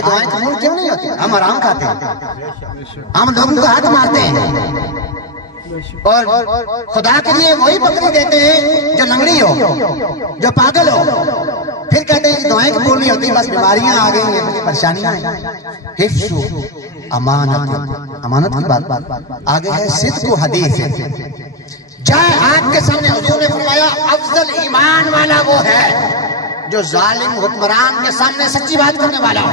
دعائیں قبول کیوں نہیں ہوتی؟ ہم آرام کھاتے ہیں، ہم لوگوں کو ہاتھ مارتے ہیں اور خدا کے لیے وہی بکری دیتے ہیں جو لنگڑی ہو، جو پاگل ہو، پھر کہتے ہیں کہ دعائیں قبول نہیں ہوتی، بس بیماریاں آ گئی ہیں، پریشانیاں ہیں۔ حفظ امانت، امانت کی بات آگے ہے صدق و حدیث۔ جائے آپ کے سامنے حضور نے فرمایا افضل ایمان والا وہ ہے جو ظالم حکمران کے سامنے سچی بات کرنے والا ہو۔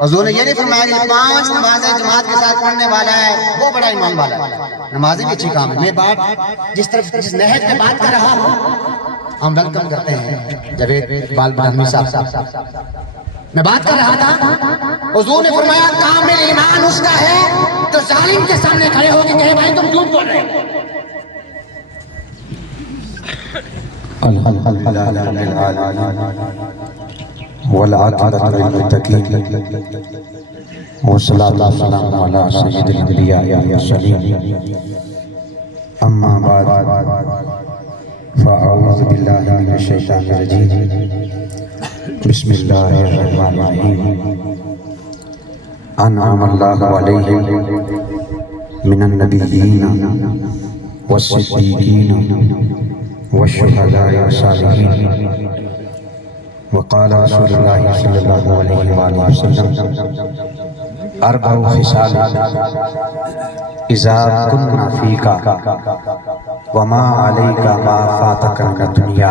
حضور نے یہ نہیں فرمایا کہ 5 نمازیں جماعت کے ساتھ پڑھنے والا ہے وہ بڑا ایمان والا ہے، نمازیں بھی اچھی کام ہے۔ میں بات جس نہج میں بات کر رہا ہوں، ہم ویلکم کرتے ہیں جاوید اقبال بادامی صاحب، میں بات کر رہا تھا، حضور نے فرمایا کامل ایمان اس کا ہے جو ظالم کے سامنے کھڑے ہو کے کہے بھائی تم جھوٹ بول رہے ہو۔ الحمدللہ رب العالمین والعاقبۃ للمتقین والصلاۃ والسلام علی سید الانبیاء والمرسلین، اما بعد فاعوذ باللہ من الشیطان الرجیم، بسم اللہ الرحمن الرحیم۔ انعم اللہ علیہم من النبیین والصدیقین والشهداء والصالحین، وقال رسول اللہ صلی اللہ علیہ وآلہ وسلم اربع خصال اذا كنا فیک وما علیک ما فاتک من الدنیا،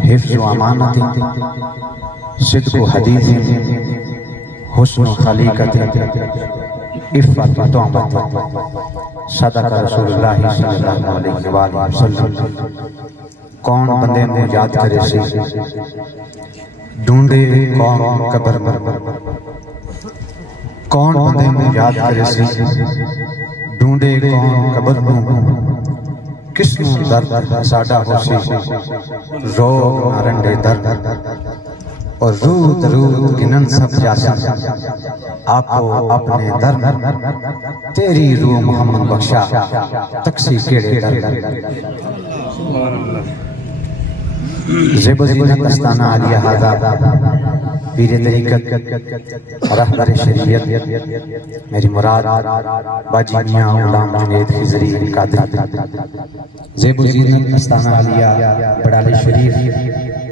حفظ امانت، صدق حدیث، حسن خلیقت، عفت طاعت۔ صدق رسول اللہ صلی اللہ علیہ وآلہ وسلم۔ کون بندے میں یاد کرے سی ڈھونڈے کون قبر میں، کون بندے میں یاد کرے سی ڈھونڈے کون قبر میں، کس نوں درد ساڈا ہو سی رو رنڈے درد، اور رود رود گنن سب جاسا آپ اپنے در، تیری روح محمد بخشا تکسی کیڑے در۔ زیب و زینت استانہ علیہ حاضر، پیر طریقت رہبر شریعت، میری مراد باجی میاں غلام جنید خضری قادری۔ زیب و زینت استانہ علیہ بڑالے شریف،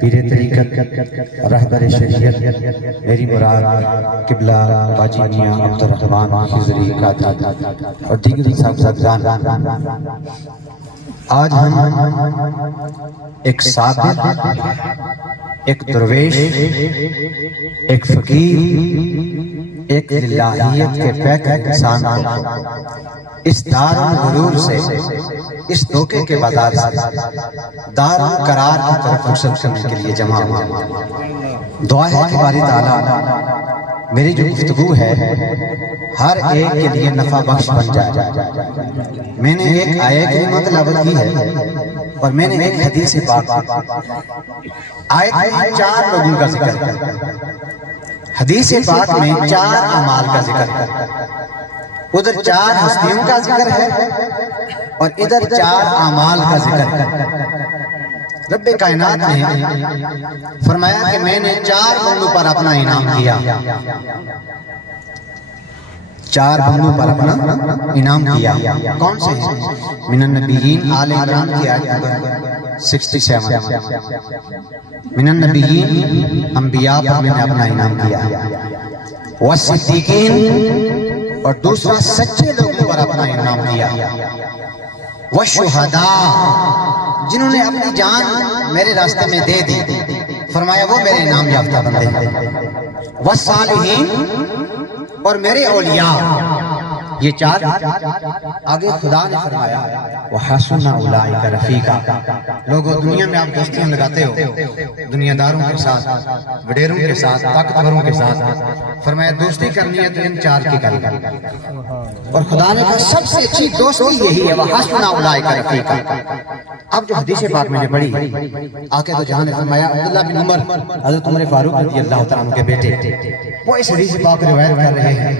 پیر طریقت رہبر شریعت، میری مراد قبلہ باجی میاں عبد الرحمن خضری قادری اور دیگر صاحبزادگان۔ آج ہم ایک صابر، ایک درویش، ایک فقیر، ایک الہیت کے پیکر انسان کو اس دار الغرور سے، اس دھوکے کے بازار سے دار القرار کی طرف رخصت کرنے کے لیے جمع ہوا۔ دعا ہے کہ باری تعالیٰ میری جو گفتگو ہے ہر ایک کے لیے نفع بخش بن جائے۔ میں نے ایک آیت کریمہ تلاوت کی ہے اور میں نے ایک حدیث پاک کی۔ آیت میں 4 لوگوں کا ذکر ہے، حدیث پاک میں 4 اعمال کا ذکر ہے، ادھر 4 ہستیوں کا ذکر ہے اور ادھر 4 اعمال کا ذکر ہے۔ رب کائنات نے فرمایا کہ میں نے 4 بندوں پر اپنا انعام کیا، 4 بندوں پر اپنا انعام کیا۔ کون سے ہیں؟ من النبیین، آل عمران کی آیت نمبر 67۔ من النبیین، انبیاء پر میں نے اپنا انعام کیا، والصدیقین، اور دوسرا سچے لوگوں پر اپنا انعام کیا، والشہداء، جنہوں نے اپنی جان میرے راستے میں دے دی، فرمایا وہ میرے انعام یافتہ بندے ہیں، والصالحین، اور میرے اولیاء۔ یہ 4 آگے خدا نے فرمایا وَحَسُنَ أُولَئِكَ رَفِيقًا۔ لوگوں دنیا میں آپ دوستیاں لگاتے ہو دنیا داروں کے ساتھ، وڈیروں کے ساتھ، طاقتوروں کے ساتھ، فرمایا دوستی کرنی ہے تو ان 4 کی کرنی۔ اور خدا نے کہا سب سے اچھی دوستی یہی ہے وَحَسُنَ أُولَئِكَ رَفِيقًا۔ اب جو حدیث پاک میں نے پڑھی، آقا تو جہاں نے فرمایا عبداللہ بن عمر حضرت عمر فاروق رضی اللہ تعالیٰ عنہ کے بیٹے، وہ اس حدیث پاک روایت کر رہے ہیں،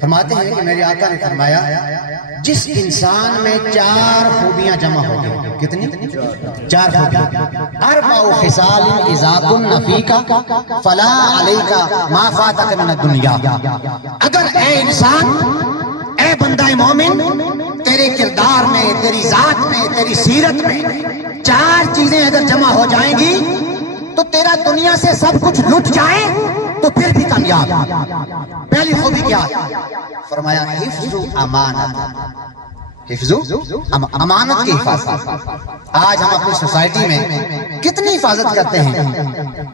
فرماتے ہیں کہ میرے آقا تعالیٰ نے فرمایا جس انسان میں 4 خوبیاں جمع ہو گئی، کتنی؟ 4 خوبیاں، اربع خصال اذا کن فیک فلا علیک ما فاتک من الدنیا. اگر اے انسان، اے بندہ مومن، تیرے کردار میں، تیری ذات میں، تیری سیرت میں 4 چیزیں اگر جمع ہو جائیں گی تو تیرا دنیا سے سب کچھ لٹ جائے تو پھر بھی کامیاب. پہلی خوبی کیا؟ فرمایا حفظ امانت. حفظ امانت کی حفاظت. آج ہم اپنی سوسائٹی میں کتنی حفاظت کرتے ہیں،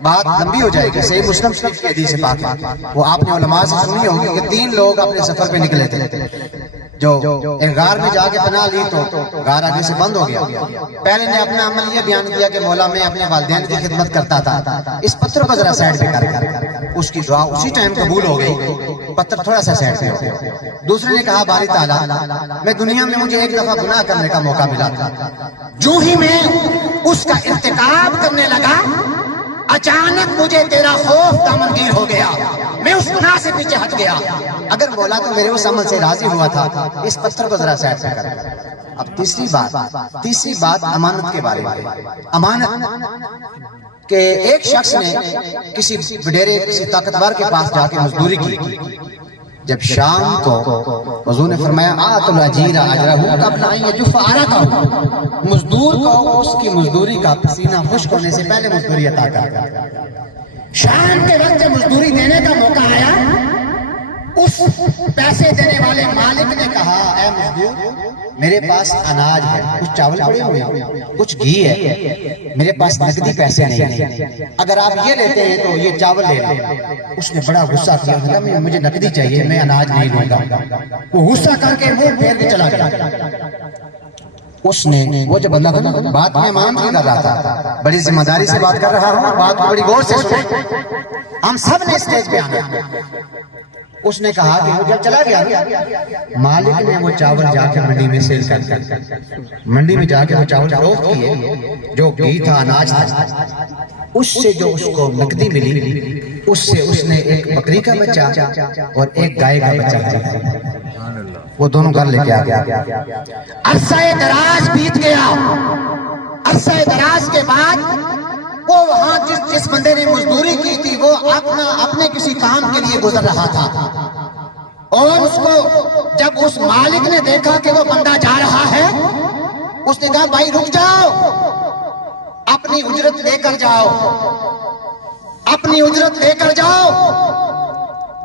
بات لمبی ہو جائے گی. صحیح مسلم شریف کی حدیث پاک ہے، وہ آپ نے علماء سے سنی ہوگی کہ 3 لوگ اپنے سفر پہ نکلے تھے. جو ایک غار میں جا کے پناہ لی تو غار آگے سے بند ہو گیا. پہلے نے اپنا عمل یہ بیان کیا کہ مولا میں اپنے والدین کی خدمت کرتا تھا، اس پتھر کو ذرا سائڈ پہ کر. اس کی دعا اسی ٹائم قبول ہو گئی، پتھر تھوڑا سا سائڈ پہ ہو گیا. دوسرے نے کہا باری تعالیٰ میں دنیا میں مجھے ایک دفعہ گناہ کرنے کا موقع ملا تھا، جو ہی میں اس کا ارتکاب کرنے لگا اچانک مجھے تیرا خوف دامنگیر ہو گیا، میں اس گناہ سے پیچھے ہٹ گیا. اگر مولا تو میرے اس عمل سے راضی ہوا تھا، اس پتھر کو ذرا سائڈ پہ کر. اب تیسری بات امانت کے بارے میں. امانت کہ ایک شخص نے کسی وڈیرے، کسی طاقتور کے پاس جا کے مزدوری کی. جب شام کو حضور نے فرمایا آت الاجیر اجرہ قبل ان یجف عرقہ، مزدور کو اس کی مزدوری کا پسینہ خشک ہونے سے پہلے مزدوری عطا کر. شام کے وقت مزدوری دینے کا موقع آیا، اس پیسے دینے والے مالک نے کہا اے مزدور میرے پاس اناج ہے، کچھ چاول پڑے ہوئے ہیں، کچھ گھی ہے، میرے پاس نقدی پیسے نہیں ہیں، اگر آپ یہ لیتے ہیں تو یہ چاول لے لیں. اس نے بڑا غصہ کیا، کہا مجھے نقدی چاہیے، میں اناج نہیں لوں گا. وہ غصہ کر کے منہ پھیر کے چلا گیا. اس نے وہ جب بندہ تھا بات میں مان کر رہا تھا، بڑی ذمہ داری سے بات کر رہا ہوں، بات کو بڑی غور سے سنیں، ہم سب نے اسٹیج پہ آنا. اس نے کہا کہ وہ جب چلا گیا مالک نے وہ چاول جا کے منڈی میں سیل کر دیا. منڈی میں جا کے وہ چاول فروخت کیے، جو گھی تھا، اناج تھا. اس سے جو اس کو نقدی ملی، اس سے اس نے ایک بکری کا بچہ اور ایک گائے کا بچہ خریدا. وہ دونوں گھر لے کے آ گیا. عرصہ دراز بیت گیا. عرصہ دراز کے بعد وہ وہاں جس بندے نے مزدوری کی تھی وہ اپنے کسی کام کے لیے گزر رہا تھا، اور اس کو جب اس مالک نے دیکھا کہ وہ بندہ جا رہا ہے، اس نے کہا بھائی رک جاؤ، اپنی اجرت لے کر جاؤ، اپنی اجرت لے کر جاؤ.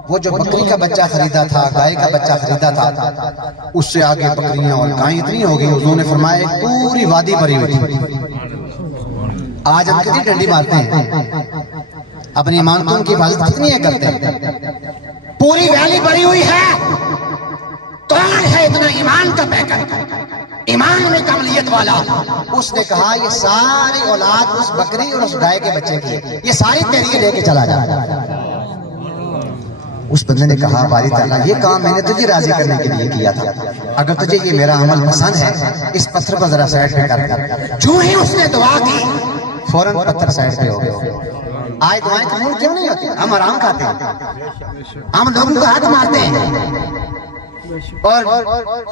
وہ جو بکری کا بچہ خریدا تھا، گائے کا بچہ خریدا تھا، اس سے آگے بکریاں اور گائیں اتنی ہو گئی، حضور نے فرمایا ایک پوری وادی بھری ہوئی تھی. آج ہم کتنی ڈنڈی مارتے ہیں، اپنی ایمانتوں کی حفاظت کتنی ہے کرتے ہیں. پوری ویلی بھری ہوئی ہے، کون ہے اتنا ایمان کا پیکر، ایمان میں کاملیت والا. اس نے کہا یہ ساری اولاد اس بکری اور اس گائے کے بچے کی ہے، یہ ساری تیری لے کے چلا جا. اس بندے نے کہا باری تعالیٰ یہ کام میں نے تجھے راضی کرنے کے لیے کیا تھا، اگر تجھے یہ میرا عمل پسند ہے اس پتھر کو ذرا سائڈ پہ کر. جو ہی اس نے دعا کی فوراً پتھر سائڈ پہ ہو گیا. آج دعائیں قبول کیوں نہیں ہوتی؟ ہم آرام کھاتے ہیں، ہم لوگوں کو ہاتھ مارتے ہیں، اور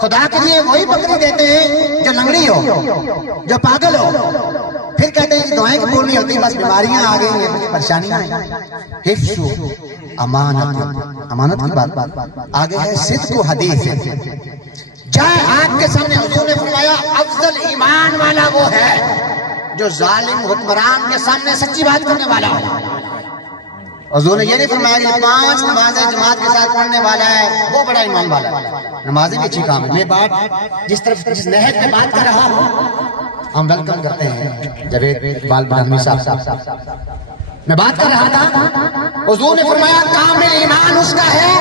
خدا کے لیے وہی بکری دیتے ہیں جو لنگڑی ہو، جو پاگل ہو. پھر کہتے ہیں دعائیں قبول نہیں ہوتی، بس بیماریاں آ گئی ہیں، کچھ پریشانیاں ہیں. حفظ امانت، امانت کی بات آگے ہے. صدق و حدیث جائے آپ کے سامنے حضور نے فرمایا افضل ایمان والا وہ ہے جو ظالم حکمران کے سامنے سچی بات کرنے والا ہو. حضور نے یہ نہیں فرمایا کہ 5 نمازیں جماعت کے ساتھ پڑھنے والا ہے وہ بڑا ایمان والا ہے. نمازیں بھی اچھی کام ہے. میں بات جس نہج پہ بات کر رہا ہوں، ہم ویلکم کرتے ہیں جاوید اقبال براہمی صاحب. میں بات کر رہا تھا، حضور نے فرمایا کامل ایمان اس کا ہے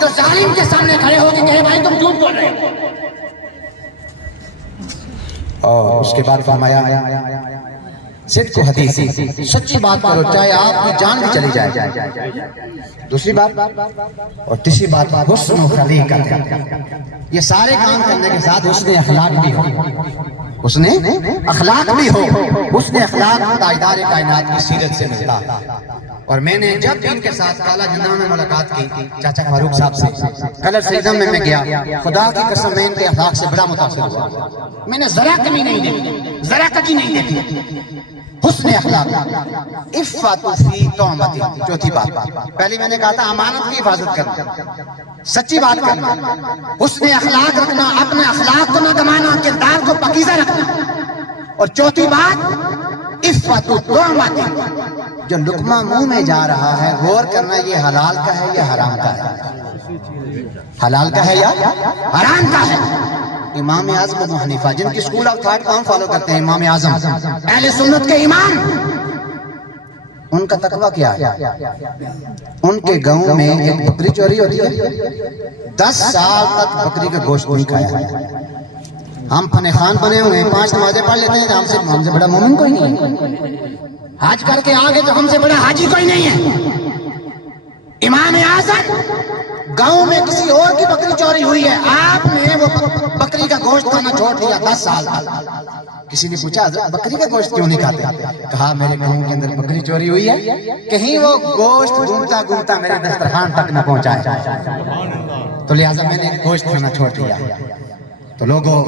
تو ظالم کے سامنے کھڑے ہو کے کہے بھائی تم جھوٹ بول رہے ہو. اور اس کے بعد فرمایا صدق و حدیث، سچی بات کرو چاہے آپ کی جان بھی چلی جائے. دوسری بات اور تیسری بات حسن و خلیقت. یہ سارے کام کرنے کے ساتھ حسن اخلاق بھی ہو، حسن اخلاق بھی ہو. حسن اخلاق تاجدار کائنات کی سیرت سے ملتا اور میں نے جب ان کے ساتھ کالا جنہ میں ملاقات کی چاچا فاروق صاحب سے کلر سیدم میں گیا، خدا کی قسم میں ان کے اخلاق سے بڑا متاثر ہوا. میں نے ذرا کمی نہیں دیکھی، ذرا کمی نہیں دیکھی. حسن اخلاق، عفت فی تہمت. چوتھی بات، پہلی میں نے کہا تھا امانت کی حفاظت کرنا، سچی بات کرنا، حسن اخلاق رکھنا، اپنے اخلاق کو نہ گمانا، کردار کو پاکیزہ رکھنا. اور چوتھی بات عفت تہمت. جو لقمہ منہ میں جا رہا ہے غور کرنا یہ حلال کا ہے یا حرام کا ہے، حلال کا ہے یا حرام کا ہے. امام اعظم ابو حنیفہ جن کی اسکول آف تھاٹ کون فالو کرتے ہیں؟ امام اعظم اہل سنت کے امام. ان کا تقویٰ کیا ہے؟ ان کے گاؤں میں ایک بکری چوری ہوتی ہے، 10 سال تک بکری کا گوشت نہیں کھایا. ہم فن خان بنے ہوئے ہیں، 5 نمازیں پڑھ لیتے ہیں، ہم سے بڑا مومن کوئی نہیں ہے. حج کر کے آگے تو ہم سے بڑا حاجی کوئی نہیں ہے. امام اعظم گاؤں میں کسی اور کی بکری چوری ہوئی ہے، آپ نے وہ بکری کا گوشت کھانا چھوڑ دیا 10 سال تک. کسی نے پوچھا حضرت بکری کا گوشت کیوں نہیں کھاتے؟ کہا میرے گاؤں کے اندر بکری چوری ہوئی ہے، کہیں وہ گوشت گھومتا گھومتا میرے دسترخوان تک نہ پہنچا ہے، تو لہٰذا میں نے گوشت کھانا چھوڑ دیا. تو لوگوں،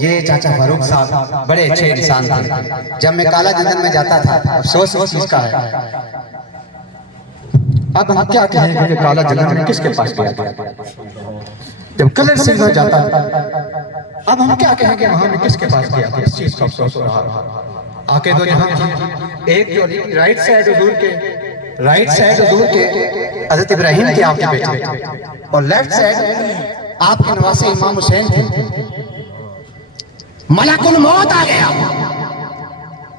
یہ چاچا فاروق صاحب بڑے اچھے انسان تھے. جب میں کالا جنگل میں جاتا تھا، افسوس اس چیز کا ہے، اب ہم کیا کہیں گے کہ کالا جنگل میں کس کے پاس گیا؟ جب کلر سے نہ جاتا، اب ہم کیا کہیں گے وہاں میں کس کے پاس گیا؟ اس چیز کا افسوس ہو رہا. آقا دو جہاں کی ایک جو رائٹ سائڈ حضور کے حضرت ابراہیم کے آپ کے بیٹے، اور لیفٹ سائڈ آپ کے نواسے امام حسین تھے. ملک الموت آ گیا.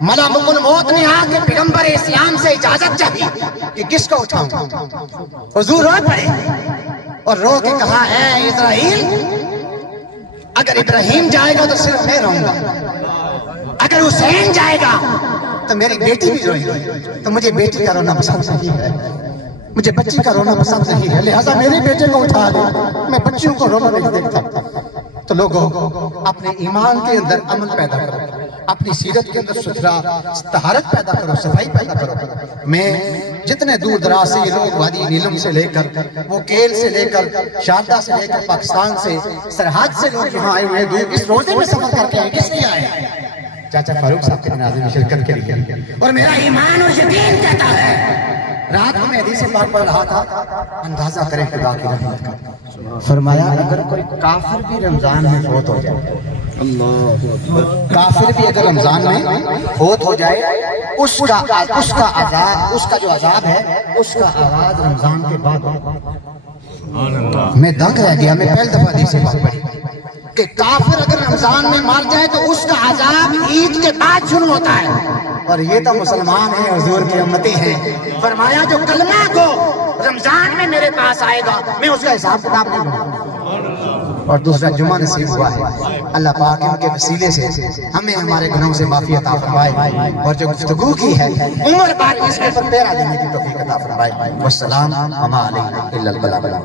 ملک الموت نے آ کے پیغمبر اسلام سے اجازت چاہی کہ کس کو اٹھاؤں. حضور رو پڑے اور رو کے کہا ہے اسرائیل، اگر ابراہیم جائے گا تو صرف میں رہوں گا، اگر حسین جائے گا تو میری بیٹی بھی روئے گی. تو مجھے بیٹی کا رونا پسند نہیں ہے، مجھے بچی کا رونا پسند نہیں ہے، لہٰذا میرے بیٹے کو اٹھا لے، میں بچیوں کو رونا نہیں دیکھتا. تو لوگوں، اپنے ایمان کے اندر عمل پیدا کرو، اپنی سیرت کے اندر ستھرا طہارت پیدا کرو، صفائی پیدا کرو. میں جتنے دور دراز سے یہ لوگ وادی نیلم سے لے کر، وہ کیل سے لے کر، شاردہ سے لے کر، پاکستان سے، سرحد سے لوگ یہاں آئے ہوئے ہیں، اس روزے میں سفر کر کے آئے. کس لیے آئے؟ چاچا فاروق صاحب کے جنازے میں شرکت کے لیے. اور میرا ایمان اور یقین کہتا ہے، رات میں حدیث پاک پڑھ رہا تھا، اندازہ کریں خدا کی رحمت کا. فرمایا اگر کوئی کافر بھی رمضان میں فوت ہو جائے، کافر بھی اگر رمضان میں فوت ہو جائے، اس کا جو عذاب ہے، اس کا آغاز رمضان کے بعد. میں دنگ رہ گیا. میں پہلی دفعہ حدیث پاک پڑھی کہ کافر اگر رمضان میں مر جائے تو اس کا عذاب عید کے بعد شروع ہوتا ہے. اور یہ تو مسلمان ہیں، حضور کے امتی ہیں. فرمایا جو کلمہ کو رمضان میں میرے پاس آئے گا میں اس کا حساب کتاب نہیں لوں. اور دوسرا جمعہ نصیب ہوا ہے. اللہ پاک ان کے وسیلے سے ہمیں ہمارے گناہوں سے معافی عطا فرمائے، اور جو گفتگو کی ہے عمر بھر اس کے اوپر پیرا دینے کی توفیق عطا فرمائے. والسلام علیکم ورحمۃ اللہ.